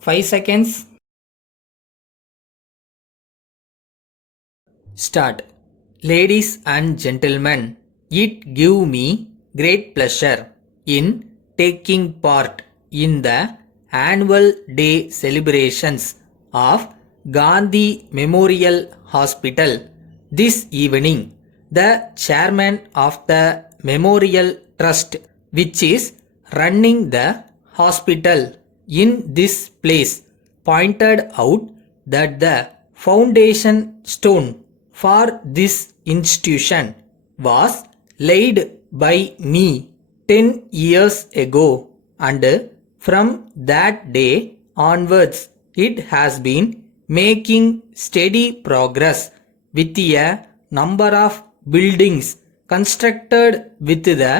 5 seconds. Start. Ladies and gentlemen, it give me great pleasure in taking part in the annual day celebrations of Gandhi Memorial Hospital. This evening, the chairman of the Memorial Trust, which is running the hospital in this place, pointed out that the foundation stone for this institution was laid by me 10 years ago, and from that day onwards it has been making steady progress with a number of buildings constructed with the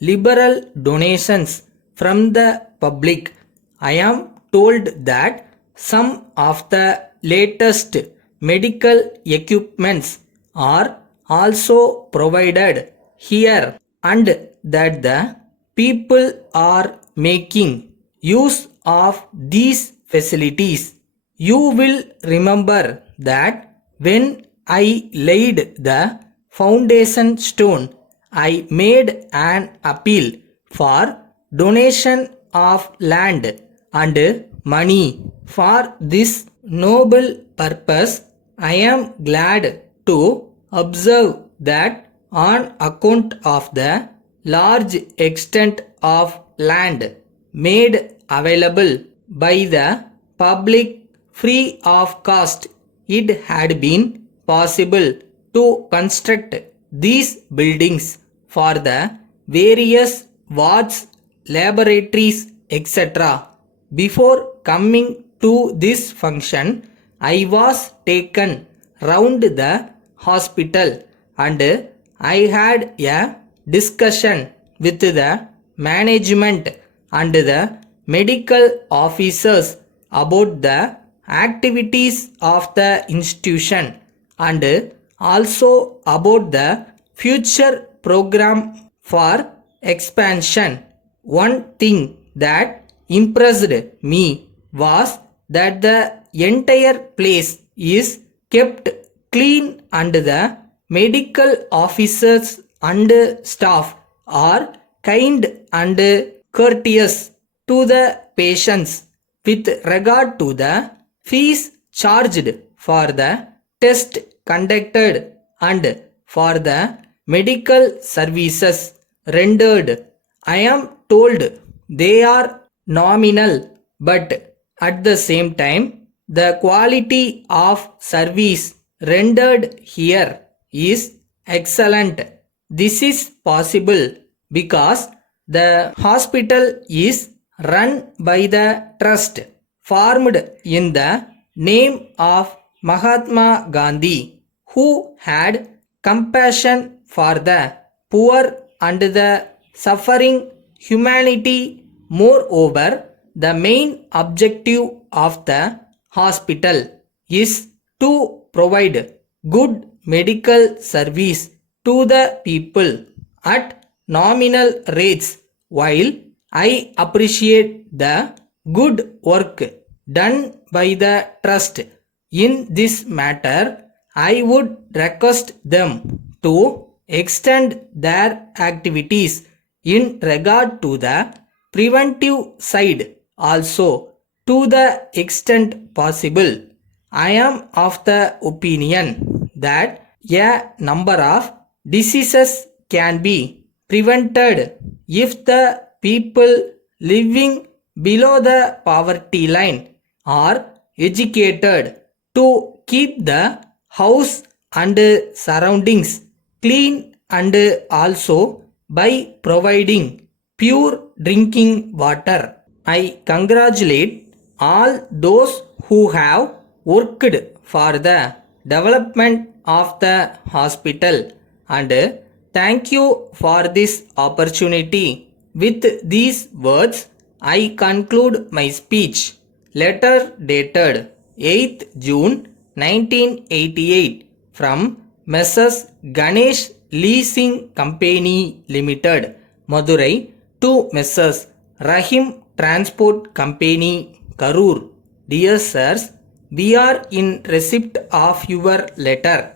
liberal donations from the public. I am told that some of the latest medical equipments are also provided here, and that the people are making use of these facilities. You will remember that when I laid the foundation stone, I made an appeal for donation of land and money for this noble purpose. I am glad to observe that on account of the large extent of land made available by the public free of cost, it had been possible to construct these buildings for the various wards, laboratories, etc. Before coming to this function, I was taken round the hospital and I had a discussion with the management and the medical officers about the activities of the institution and also about the future program for expansion. One thing that impressed me was that the entire place is kept clean and the medical officers and staff are kind and courteous to the patients with regard to the fees charged for the test conducted and for the medical services rendered. I am told they are nominal, but at the same time the quality of service rendered here is excellent. This is possible because the hospital is run by the trust formed in the name of Mahatma Gandhi, who had compassion for the poor and the suffering humanity. Moreover, the main objective of the hospital is to provide good medical service to the people at nominal rates. While I appreciate the good work done by the trust in this matter, I would request them to extend their activities in regard to the preventive side also to the extent possible. I am of the opinion that a number of diseases can be prevented if the people living below the poverty line are educated to keep the house and surroundings clean, and also by providing pure drinking water. I congratulate all those who have worked for the development of the hospital and thank you for this opportunity. With these words, I conclude my speech. Letter dated 8th June 1988 from Messrs. Ganesh Leasing Company Limited, Madurai, to Messrs. Rahim Transport Company, Karur, Dear sirs, we are in receipt of your letter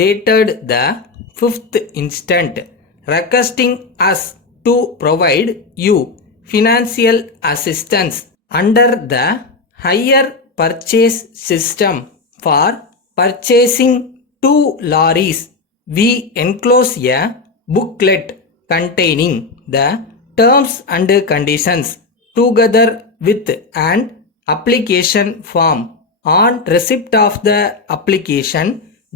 dated the 5th instant requesting us to provide you financial assistance under the hire purchase system for purchasing 2 lorries. We enclose a booklet containing the terms and conditions together with an application form. On receipt of the application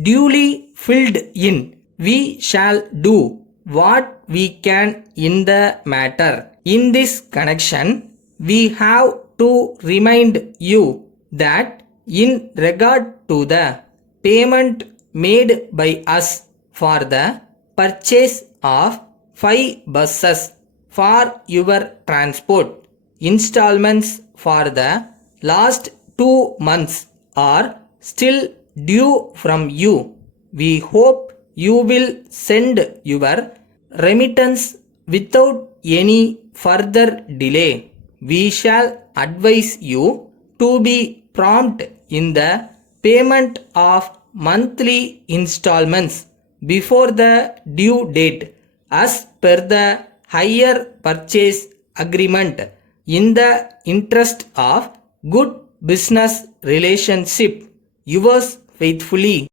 duly filled in, we shall do what we can in the matter. In this connection, we have to remind you that in regard to the payment made by us for the purchase of 5 buses for your transport, installments for the last 2 months are still due from you. We hope you will send your remittance without any further delay. We shall advise you to be prompt in the payment of monthly installments before the due date as per the hire purchase agreement in the interest of good business relationship. Yours faithfully,